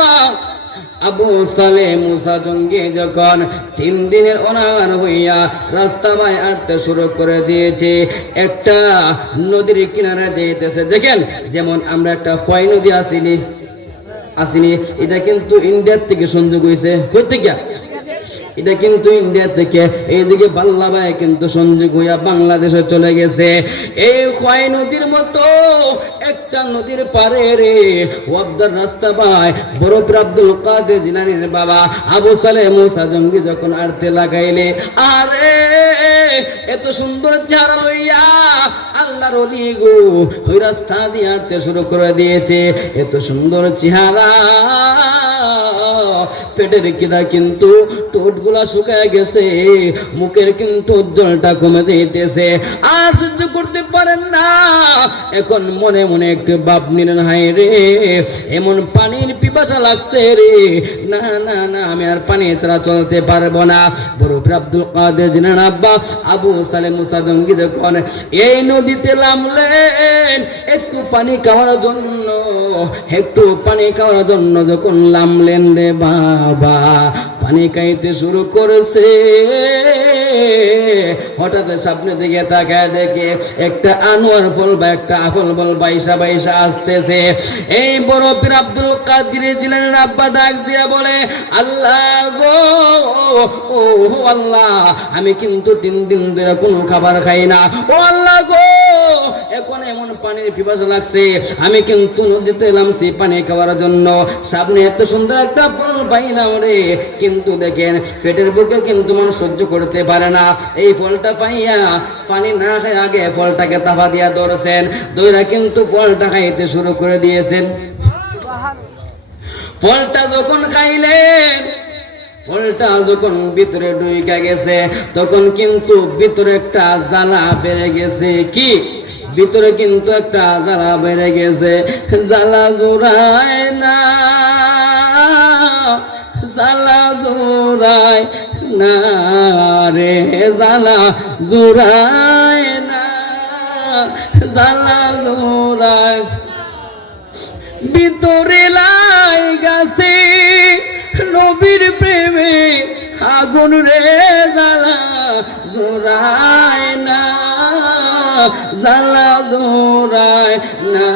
আব্বা আবু সালে মুসা জঙ্গি যখন 3 দিনের অনার হইয়া রাস্তা বাই হাঁটতে শুরু করে দিয়েছে, একটা নদীর কিনারে যেতেছে। দেখেন যেমন আমরা একটা খোয়াই নদী আসিনি, এটা কিন্তু ইন্ডিয়ার থেকে সংযোগ হয়েছে। কই থেকে? এটা কিন্তু ইন্ডিয়া থেকে এইদিকে বাল্লাবাই কিন্তু সংযোগ হইয়া বাংলাদেশে চলে গেছে। এই খোয়াই নদীর মতো একটা নদীর পারে রে ওয়াবদার রাস্তা ভাই বড় পীর আব্দুল কাদের জিলানীর বাবা আবু সালে মুসা জঙ্গি যখন আরতে লাগাইলে, আরে এত সুন্দর চেহারা লইয়া আল্লাহর ওলি গো ওই রাস্তা দিয়ে হাঁটতে শুরু করে দিয়েছে। এত সুন্দর চেহারা, পেটের কিদা কিন্তু ঠোঁটগুলা শুকায় গেছে, মুখের কিন্তু উজ্জ্বলটা কমে যেতেছে, আর সহ্য করতে পারেন না। এখন মনে মনে একটু ভাব নিলেন, হায় রে এমন পানির পিপাসা লাগছে রে, না না না আমি আর পানি ছাড়া চলতে পারবো না। বড় পীর আব্দুল কাদের জিলানী আব্বা আবু সালেম মুসা জঙ্গি যখন এই নদীতে নামলেন একটু পানি খাওয়ার জন্য, যখন নামলেন রে বাবা, পানি খাইতে শুরু করেছে। হঠাৎ সামনে দিকে তাকায় দেখে একটা আনোয়ার ফল বা একটা আফল বল বাইশা আসতেছে। এই বড় পীর আব্দুল কাদের জিলানীর আব্বা ডাক দিয়া বলে, আল্লাহ গো, ও আল্লাহ আমি কিন্তু 3 দিন ধরে কোনো খাবার খাই না, ও আল্লাহ গো এখন এমন পানির পিপাসা লাগছে, আমি কিন্তু নদীতে নামছি পানি খাওয়ার জন্য, সামনে এত সুন্দর একটা ফল পাইলাম রে, কিন্তু দেখেন পেটের বুকে কিন্তু মানুষ সহ্য করতে পারে না। এই ফলটা পাইয়া পানি না খাই আগে ফলটাকে তাফা দিয়া ধরছেন, দইরা কিন্তু ফলটা খাইতে শুরু করে দিয়েছেন। ফলটা যখন খাইলেন, ফলটা যখন ভিতরে ঢুকে গেছে, তখন কিন্তু ভিতরে একটা জ্বালা বেড়ে গেছে। কি ভিতরে কিন্তু একটা জ্বালা বেড়ে গেছে, জ্বালা জোড়ায় না, জ্বালা জোড়ায় না রে, জ্বালা জোড়ায় না, জ্বালা জোড়ায় ভিতরে লাই গেছে নবীর প্রেমে আগুন রে, জ্বালা জোড়ায় না, জ্বালা জোড়ায় না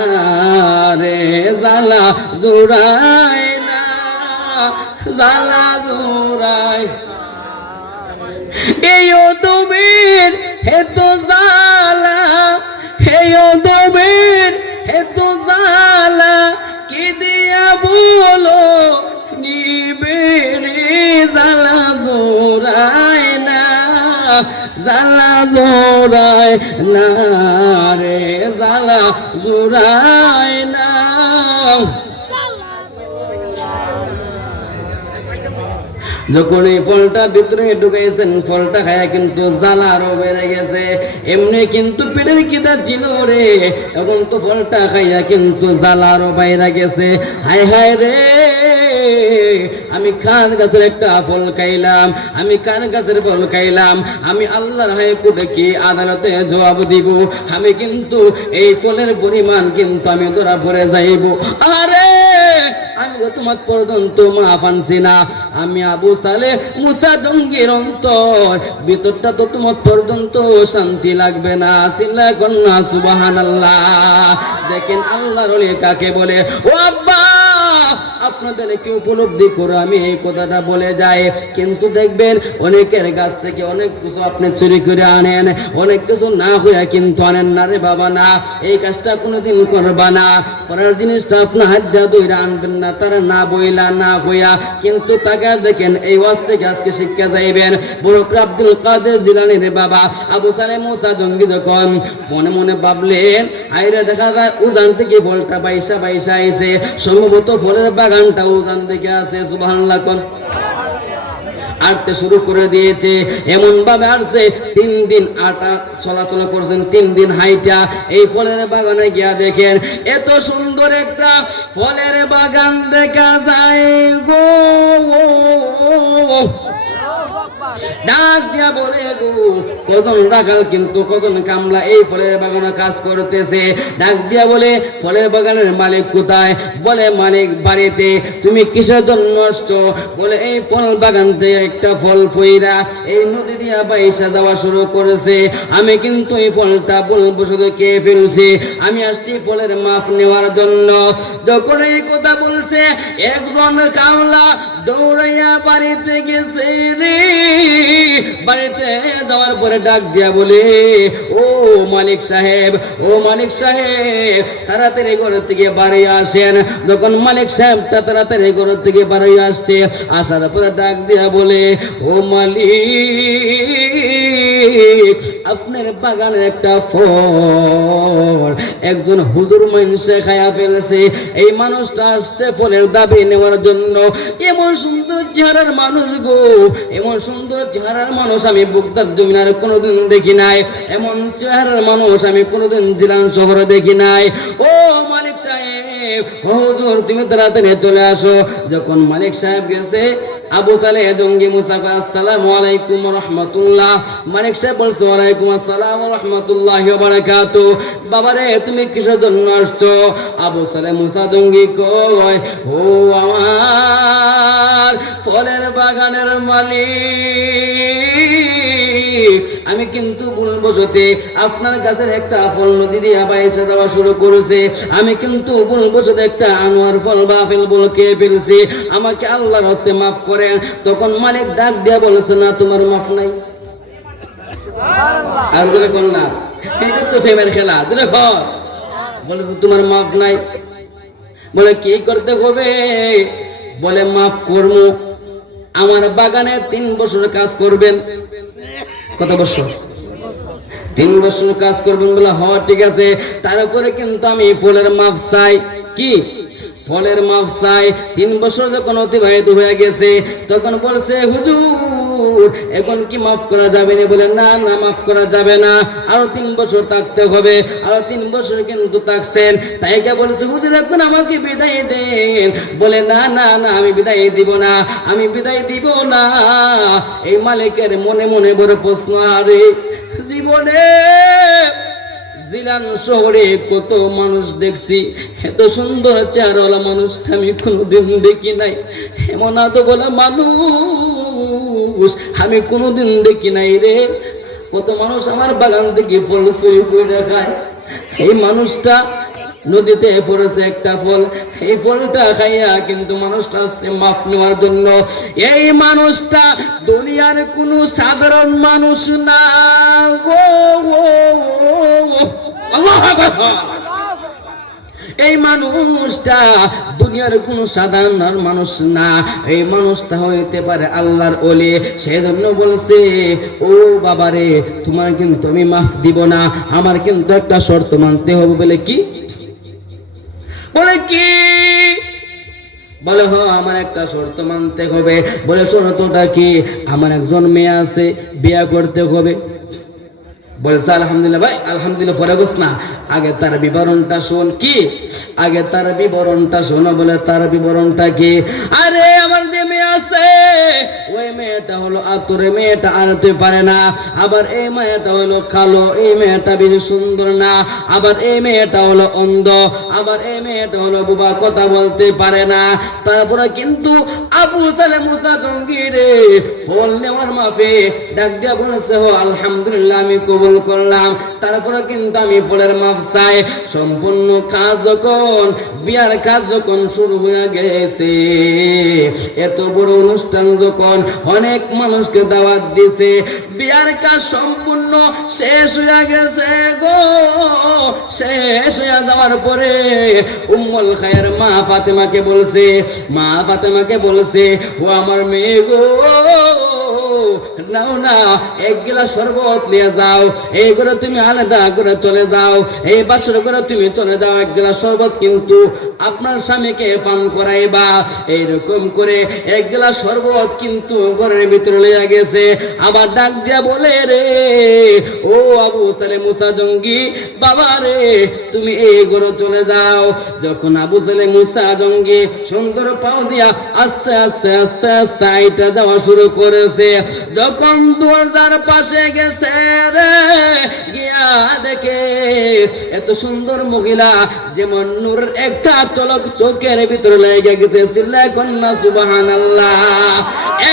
রে, জ্বালা জোড়ায় না, জ্বালা জোড়ায়। এই দমের এত জ্বালা, এই দমের এত জ্বালা কি দিয়া বলো নিবে রে, জ্বালা জোড়ায় না, জ্বালা জোড়ায় না রে, জ্বালা জোড়ায় না। যখন এই ফলটা ভিতরে ঢুকাইছেন, ফলটা খায়া কিন্তু জ্বালা আরো বেড়ে গেছে। এমনি কিন্তু পেটের খিদা ছিল রে, এখন তো ফলটা খাইয়া কিন্তু জ্বালা আরো বাইরে গেছে। হায় হায় রে, আমি কার গাছের একটা ফল খাইলাম, আমি কার গাছের ফল খাইলাম, আমি আল্লাহর হায় কোটে কি আদালতে জবাব দিব, আমি কিন্তু এই ফলের পরিমাণ কিন্তু আমি ধরা পড়ে যাইব। আরে আমি তোমার পর্যন্ত মা পানছি না, আমি আবু সালে মুসা জঙ্গির অন্তর ভিতরটা তো তোমার পর্যন্ত শান্তি লাগবে না। সিল্লা কন্যা সুবহানাল্লাহ। দেখেন আল্লাহর ওলি কাকে বলে। ও আব্বা আপনাদেরকে উপলব্ধি করে আমি এই কথাটা বলে যাই, কিন্তু দেখবেন অনেকের কাছ থেকে অনেক কিছু আপনি চুরি করে আনেন, অনেক কিছু না হইয়া কিন্তু আনেন না রে বাবা, না এই কাজটা কোনোদিন করবা না। পরের জিনিসটা আপনার হাত দিয়া দইরা আনবেন না, তারা না বইলা না হইয়া, কিন্তু তাকে দেখেন এই ওয়াজ থেকে আজকে শিক্ষা যাইবেন। বড় পীর আব্দুল কাদের জিলানীর বাবা আবু সালে মুসা জঙ্গি যখন মনে মনে ভাবলেন, আইরে দেখা যায় উজান থেকে ফলটা বাইশা আইছে, সম্ভবত ফলের বাগানটা উজান থেকে আছে। সুবহানাল্লাহ কোন আটতে শুরু করে দিয়েছে, এমন ভাবে আসছে 3 দিন আটা চলাচল করছেন, 3 দিন হাইটা এই ফলের বাগানে গিয়া দেখেন এত সুন্দর একটা ফলের বাগান দেখা যায় গো। ডাক দিয়া বলে গো কজন রাখাল কিন্তু কজন কামলা এই ফলের বাগানে কাজ করতেছে। ডাক দিয়া বলে ফলের বাগানের মালিক কোথায়? বলে মালিক বাড়িতে। তুমি কিসের জন্য আসছো? বলে এই ফল বাগান থেকে একটা ফল পইরা এই নদী দিয়া বাইসা যাওয়া শুরু করেছে, আমি কিন্তু এই ফলটা বলবো শুধু কে ফেলছি, আমি আসছি ফলের মাপ নেওয়ার জন্য। যখন এই কথা বলছে একজন কামলা দৌড়াইয়া বাড়িতে গেছে রে। বাড়িতে যাওয়ার পরে ডাক দিয়া বলে ও মালিক সাহেব, ও মালিক সাহেব তাড়াতাড়ি ঘর থেকে বাড়ি আসেন। যখন মালিক সাহেবটা তাড়াতাড়ি ঘর থেকে বাড়ি আসছে, আসার পরে ডাক দিয়া বলে ও মালিক আপনার বাগানের একটা ফল একজন হুজুর মানুষে খায়া ফেলেছে। এই মানুষটা আসছে ফলের দাবি নেওয়ার জন্য। এমন সুন্দর চেহারার মানুষ গো, এমন সুন্দর চেহারার মানুষ আমি বুকদার জমিনার কোনোদিন দেখি নাই, এমন চেহারার মানুষ আমি কোনোদিন জিলান শহরে দেখি নাই। ও মালিক সাহেব, ও হুজুর তুমি তাড়াতাড়ি চলে আসো। যখন মালিক সাহেব গেছে, আবু সালেহ জঙ্গি মুসাফা আসসালামু আলাইকুম ওয়া রাহমাতুল্লাহ। মালিক সাহেব বলছে ওয়ালাইকুম আসসালাম ওয়া রাহমাতুল্লাহি ওয়া বারাকাতুহু। বাবারে তুমি কিসের জন্য আসছো? আবু সালেহ মুসা জঙ্গি কয় ও আমার ফলের বাগানের মালিক, আমি কিন্তু ভুলবশতে আপনার গাছের একটা ফল নদী দিয়ে বাইসে যাওয়া শুরু করেছে, আমি কিন্তু ভুলবশতে একটা আনোয়ার ফল বা আপেল বল খেয়ে ফেলছি, আমাকে আল্লাহর হস্তে মাফ করেন। তখন মালিক ডাক দিয়া বলেছে না তোমার মাফ নাই। আর ধরে কোন না, এটা তো প্রেমের খেলা, ধরে ঘর বলেছে তোমার মাফ নাই। বলে কি করতে হবে? বলে মাফ করবো, আমার বাগানে 3 বছর কাজ করবেন। কত বছর? 3 বছর কাজ করবেন। বলে হ ঠিক আছে, তারপরে কিন্তু আমি ফলের মাপ চাই। কি ফলের মাপ চাই? 3 বছর যখন অতিবাহিত হয়ে গেছে তখন বলছে হুজুর এখন কি মাফ করা যাবে না? বলে না না মাফ করা যাবে না, আরো 3 বছর থাকতে হবে। আরো 3 বছর কিন্তু থাকছেন, তাই কে বলছে হুজুর এখন আমাকে বিদায় দেন। বলে না না না আমি বিদায় দিব না, আমি বিদায় দিব না। এই মালিকের মনে মনে বড় প্রশ্ন, আরে জীবনে জিলান শহরে কত মানুষ দেখছি, এত সুন্দর চেহারাওয়ালা মানুষটা আমি কোনোদিন দেখি নাই, এমন আদো বলা মানুষ আমি কোনোদিন দেখি নাই রে। কত মানুষ আমার বাগান থেকে ফল চুরি করে খায়, এই মানুষটা নদীতে পড়েছে একটা ফল, এই ফলটা খাইয়া কিন্তু মানুষটা আসছে মাফ নেওয়ার জন্য। এই মানুষটা দুনিয়ার কোনো সাধারণ মানুষ না গো, এই মানুষটা দুনিয়ার কোন সাধারণ মানুষ না, এই মানুষটা হইতে পারে আল্লাহর ওলি। সেজন্য বলছে ও বাবারে তোমার কিন্তু আমি মাফ দিব না, আমার কিন্তু একটা শর্ত মানতে হবে। বলে কি? বলে কি? বলে হ আমার একটা শর্ত মানতে হবে। বলে শর্তটা কি? আমার একজন মেয়ে আছে, বিয়ে করতে হবে। বলছে আলহামদুলিল্লাহ। ভাই আলহামদুলিল্লাহ পরে গোস না, আগে তার বিবরণটা শোন। কি? আগে তার বিবরণটা শোনো। বলে তার বিবরণটা কি? আরে আমার যে মেয়ে আছে ওই মেয়েটা হলো আতরে, মেয়েটা আনতে পারে না। আবার এই মেয়েটা হলো কালো, এই মেয়েটা বেশি সুন্দর না। আবার এই মেয়েটা হলো অন্ধ, আবার এই মেয়েটা হলো বুবা, কথা বলতে পারে না। তারপরে কিন্তু আবু সালেহ মুসা জঙ্গি রে ফল নেওয়ার মাফে ডাক দিয়া বলেছে ও আলহামদুলিল্লাহ আমি কবুল করলাম। তারপরে কিন্তু আমি ফলের মাফ চাই। সম্পূর্ণ কাজ যখন, বিয়ার কাজ যখন শুরু হয়ে গেছে, এত বড় অনুষ্ঠান যখন, অনেক মানুষকে দাওয়াত দিছে, বিয়ার কাজ সম্পূর্ণ শেষ হয়ে গেছে গো। শেষ হয়ে যাওয়ার পরে উম্মুল খায়ের মা ফাতেমাকে বলছে, মা ফাতেমাকে বলছে ও আমার মেয়ে গো নাও না এক গিলাস শরবত নিয়ে যাও, এই করে তুমি আলাদা করে চলে যাও, এই বাসর করে তুমি চলে যাও, এক গিলাস শরবত কিন্তু আপনার স্বামীকে পান করাইবা। এইরকম করে এক গিলাস শরবত কিন্তু ঘরের ভিতরে লইয়া গেছে। আবার ডাক দিয়া বলে রে ও আবু সালেহ মুসা জঙ্গি বাবা রে তুমি এই ঘরে চলে যাও। যখন আবু সালেহ মুসা জঙ্গি সুন্দর পাও দিয়া আস্তে আস্তে আস্তে আস্তে আইটা যাওয়া শুরু করেছে, যখন দরজার পাশে গেছে রে, গিয়া দেখে এত সুন্দর মহিলা যেমন নূরের একটা চলক চোখের ভিতরে লেগে গেছে। চিল্লায় কন্যা সুবহানাল্লাহ।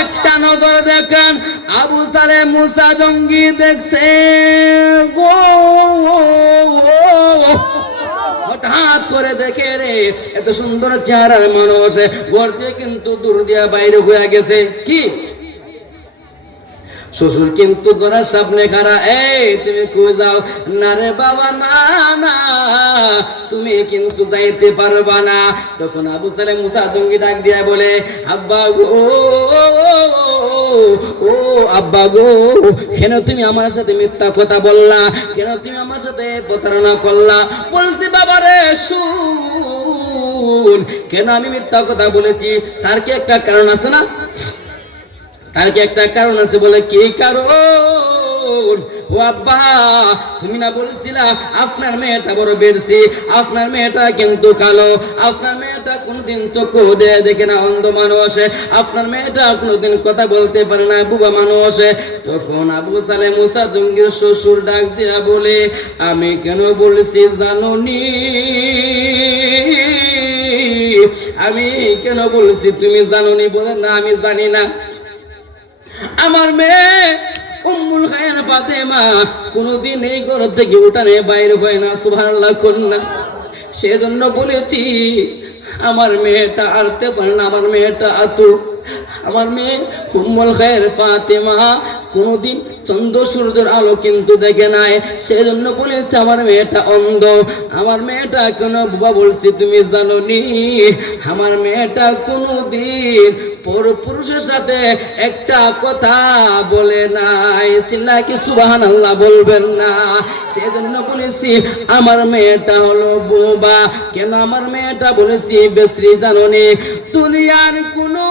একটা নজর দেখেন আবু সালেহ মুসা জঙ্গি দেখছে গো, হঠাৎ করে দেখে রে এত সুন্দর চেহারার মানুষ ঘর দিয়ে কিন্তু দূর দিয়া বাইরে হয়ে গেছে। কি শ্বশুর কিন্তু দরার সামনে খাড়া, এই তুমি কই যাও? না রে বাবা, না না, তুমি কিন্তু যাইতে পারবা না। তখন আবু সালেহ মুসা জঙ্গি ডাক দিয়া বলে, আব্বা গো, ও আব্বা গো, কেন তুমি আমার সাথে মিথ্যা কথা বললা? কেন তুমি আমার সাথে প্রতারণা করলা? বলছি বাবা রে শুন, কেন আমি মিথ্যা কথা বলেছি তার কি একটা কারণ আছে না? তার কি একটা কারণ আছে? বলে কি কারণ? ও আব্বা, তুমি না বলছিলা আপনার মেয়েটা বড় বেরছি, আপনার মেয়েটা কিন্তু কালো, আপনার মেয়েটা কোনোদিন চোখ দিয়ে দেখে না, অন্ধ মানুষ, আপনার মেয়েটা কোনোদিন কথা বলতে পারে না, বুবা মানুষ। তখন আবু সালেহ মুসা জঙ্গির শ্বশুর ডাক দিয়া বলে, আমি কেন বলছি জানোনি? আমি কেন বলছি তুমি জানোনি? বলে না, আমি জানি না। আমার মেয়ে উম্মুল খায়ের ফাতেমা কোনদিন এই ঘর থেকে উঠানে বাইরে হয় না। সুবহানাল্লাহ কন্যা। সেজন্য বলেছি আমার মেয়েটা আরতে পারে না, আমার মেয়েটা আতু। আমার মেয়ে উম্মুল খায়ের ফাতেমা কোনদিন চন্দ্র সূর্যের আলো কিন্তু দেখে নাই, সেজন্য বলেছে আমার মেয়েটা অন্ধ। আমার মেয়েটা কেন বাবা বলছি তুমি জানোনি? আমার মেয়েটা কোনদিন পুরুষের সাথে একটা কথা বলে নাই। সিল্লা কি সুবহানাল্লাহ বলবেন না? সেজন্য বলেছি আমার মেয়েটা হলো বোবা। কেন আমার মেয়েটা বলেছি বেস্ত্রী জানোনি? দুনিয়ার কোনো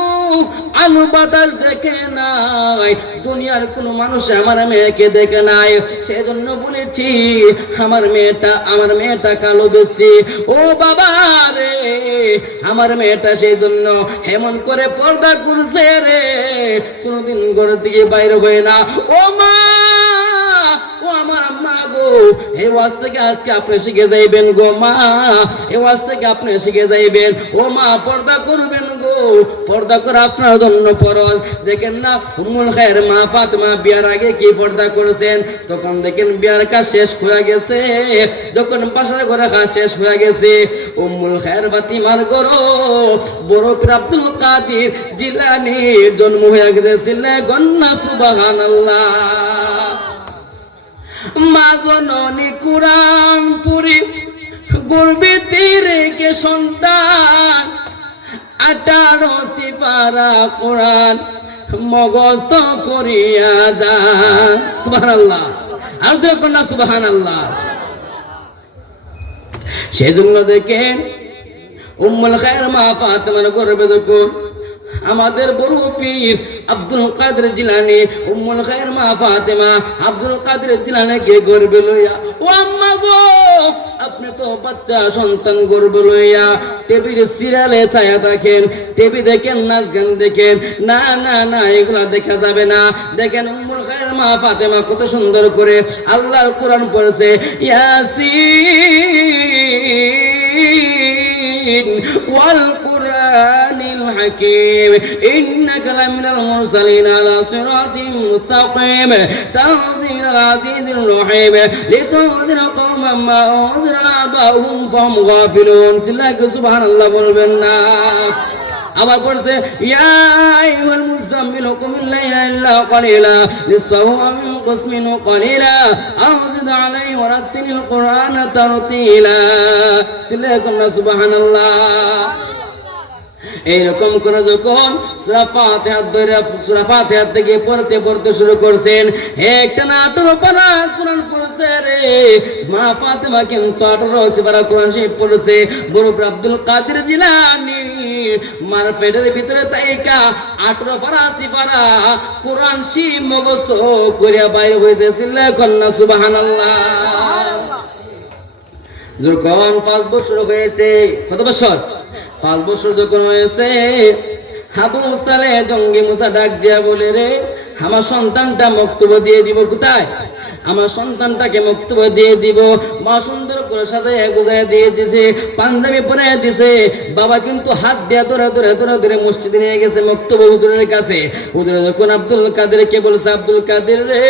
আলো বাতাস দেখে নাই, দুনিয়ার কোনো মানুষ আমার মেয়েকে দেখে নাই, সেজন্য বলেছি আমার মেয়েটা কালো বেশি। ও বাবা রে, আমার মেয়েটা সেই জন্য এমন করে পর্দা করছে রে, কোনোদিন ঘর থেকে বাইরে হয় না। ও মা, ও আমার আম্মা গো, এই ওয়াজ থেকে আজকে আপনি শিখে যাইবেন গো মা, এই ওয়াজ থেকে আপনি শিখে যাইবেন। ও মা, পর্দা করবেন গো, পর্দা করে আপনার জন্য ফরজ। দেখেন না উম্মুল খায়ের মা ফাতেমা বিয়ার আগে কি পর্দা করেছেন? তখন দেখেন বিয়ার কাজ শেষ হয়ে গেছে, যখন বাসার ঘরে কাজ শেষ হয়ে গেছে, উম্মুল খায়ের ফাতেমার ঘর বড় পীর আব্দুল কাদের জিলানীর জন্ম হয়ে গেছে। সিল্লায় কন্যা সুবহানাল্লাহ। মা জননী কুরআন পড়ি গর্বিতে রেখে সন্তান, 18 সিপারা কোরআন মগস্থ করিয়া যান। সুবহানাল্লাহ। আর দেখুন না সুবহানাল্লাহ। সেজন্য দেখেন উম্মুল খায়ের মা ফাতেমার গর্বে দেখুন আমাদের বড় পীর আব্দুল কাদের জিলানী উম্মুল খায়ের মা ফাতেমা আব্দুল কাদের জিলানীকে গর্বে লইয়া, ও আম্মা গো, আপনি তো বাচ্চা সন্তান গর্বে লইয়া টিভির সিরিয়ালে ছায়া দেখেন, টিভি দেখেন, নাচ গান দেখেন, না না না, এগুলা দেখা যাবে না। দেখেন উম্মুল খায়ের মা ফাতেমা কত সুন্দর করে আল্লাহর কোরআন পড়েছে, ইয়াসিন ওয়াল কুরআনিল হাকীম ইন্নাকা লামিনাল মুরসালিন আলা সিরাতিন মুস্তাকিম তানজিলাল আজিজির রহিম লিতুনজিরা কওমান মা উনজিরা আবাহুম ফাহুম গাফিলুন। সিল্লাকে সুবহানাল্লাহ বলবেন না? আবার পড়ছে ইয়া আইয়ুহাল মুযাম্মিল কুমিল লাইলা ইল্লা ক্বালিলা নিসফাহু আও ইনকুস মিনহু ক্বালিলা আও জিদ আলাইহি ওয়া রাত্তিলিল কুরআনা তারতিলা। সিল্লাকে সুবহানাল্লাহ। এইরকম করে যখন সূরা ফাতিহা থেকে পড়তে শুরু করছেন, একটা না 18 পারা কোরআন পড়ছে রে মা ফাতেমা, কিন্তু 18 পারা কোরআন শরীফ পড়ছে। বড় আব্দুল কাদের জিলানী মার পেটের ভিতরে তাইকা 18 পারা সিপারা কোরআন শরীফ মুখস্থ করিয়া বাইরে হয়েছে। সিল্লায়ে কন্না সুবহানাল্লাহ। যখন 5 বছর হয়েছে, কত বছর? 5 বছর যখন হয়েছে, আবু সালেহ জঙ্গি মুসা ডাক দিয়া বলে, রে আমার সন্তানটা বক্তব্য দিয়ে দিব কোথায়? আমার সন্তানটাকে বক্তব্য দিয়ে দিব। মা সুন্দর করে সাথে গুজায় দিয়ে দিয়েছে, পাঞ্জাবি পরে দিছে। বাবা কিন্তু হাত দিয়া ধরে ধরে ধরে ধরে মসজিদে নিয়ে গেছে বক্তব্য হুজুরের কাছে। হুজুর যখন আব্দুল কাদেরকে বলছে, আব্দুল কাদের রে,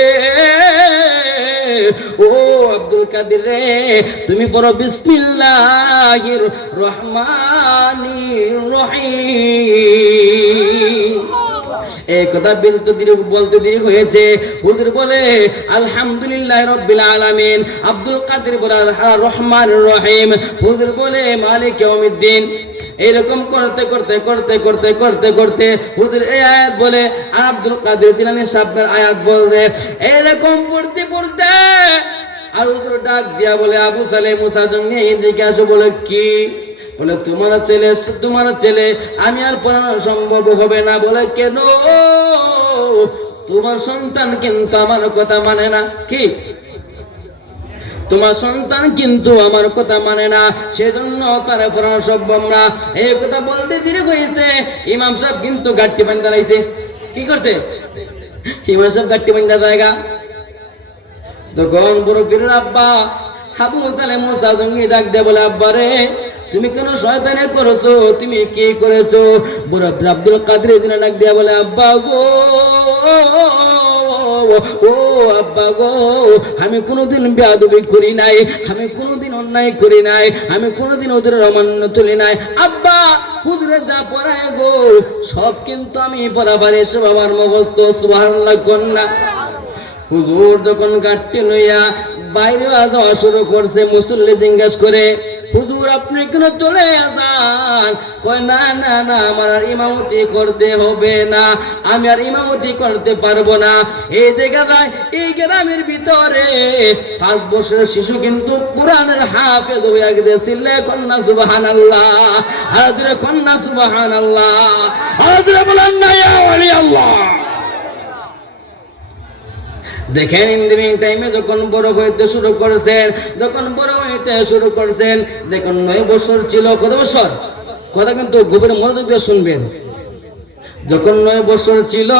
ও আব্দুল কাদের রে, তুমি পড়ো বিসমিল্লাহির রহমানির রহিম। এই কথা বলতে দেরি হয়েছে। হুজুর বলে আলহামদুলিল্লাহ রাব্বিল আলামিন। আব্দুল কাদের বলে রহমানির রহিম। হুজুর বলে মালিক ইয়াউমিদ্দিন। এরকম করতে করতে করতে করতে করতে করতে হুজুর এই আয়াত বলে, আব্দুল কাদের জিলানী সাহেবের আয়াত বলে, এরকম পড়তে পড়তে আর হুজুর ডাক দিয়া বলে, আবু সালেহ মুসা জঙ্গি এদিকে আসো। বলে কি? বলে তোমার ছেলে আমি আর পড়ানো সম্ভব হবে না। বলে কেন? তোমার সন্তান কিন্তু আমার কথা মানে না। কি? তোমার সন্তান কিন্তু আমার কথা মানে না, সেজন্য তার পড়ানো সম্ভব না। এই কথা বলতে দেরি হয়েছে। ইমাম সাহেব কিন্তু গাট্টি বান্ধা লাইছে। কি করছে? ইমাম সাহেব গাট্টি বান্ধা জায়গা। তখন বড় পীরের আব্বা আবু সালেহ মুসা জঙ্গি ডাক দিয়ে বলে, আব্বা রে, তুমি কেন শয়তানি করেছো? তুমি কি করেছো? বড় আব্দুল কাদের দিন ডাক দিয়া বলে, আব্বা গো, ও আব্বা গো, আমি কোনোদিন বেয়াদবি করি নাই, আমি কোনোদিন অন্যায় করি নাই, আমি কোনোদিন ওদের অমান্য তুলি নাই। আব্বা হুজুরে যা পড়ায় গো সব কিন্তু আমি পড়াবারে সব আমার মুখস্থ। সুবহানাল্লাহ কন্যা। হুজুর যখন গাট্টি লইয়া বাইরে যাওয়া শুরু করছে, মুসল্লি জিজ্ঞাসা করে, হুজুর আপনি কেন চলে যান? কয় না না না, আমার আর ইমামতি করতে হবে না, আমি আর ইমামতি করতে পারবো না। এই দেখা যায় এই গ্রামের ভিতরে 5 বছরের শিশু কিন্তু কোরআনের হাফেজ হয়ে গেছে। সিল্লে কন্যা সুবহানাল্লাহ, হাজরে কন্যা সুবহানাল্লাহ, হাজরে বলেন না ইয়া ওয়ালি আল্লাহ। দেখেন ইন্দিমিং টাইমে যখন বড় হইতে শুরু করেছেন, দেখুন 9 বছর ছিল। কত বছর? কথা কিন্তু গভীর মনোযোগ দিয়ে শুনবেন। যখন 9 বছর ছিল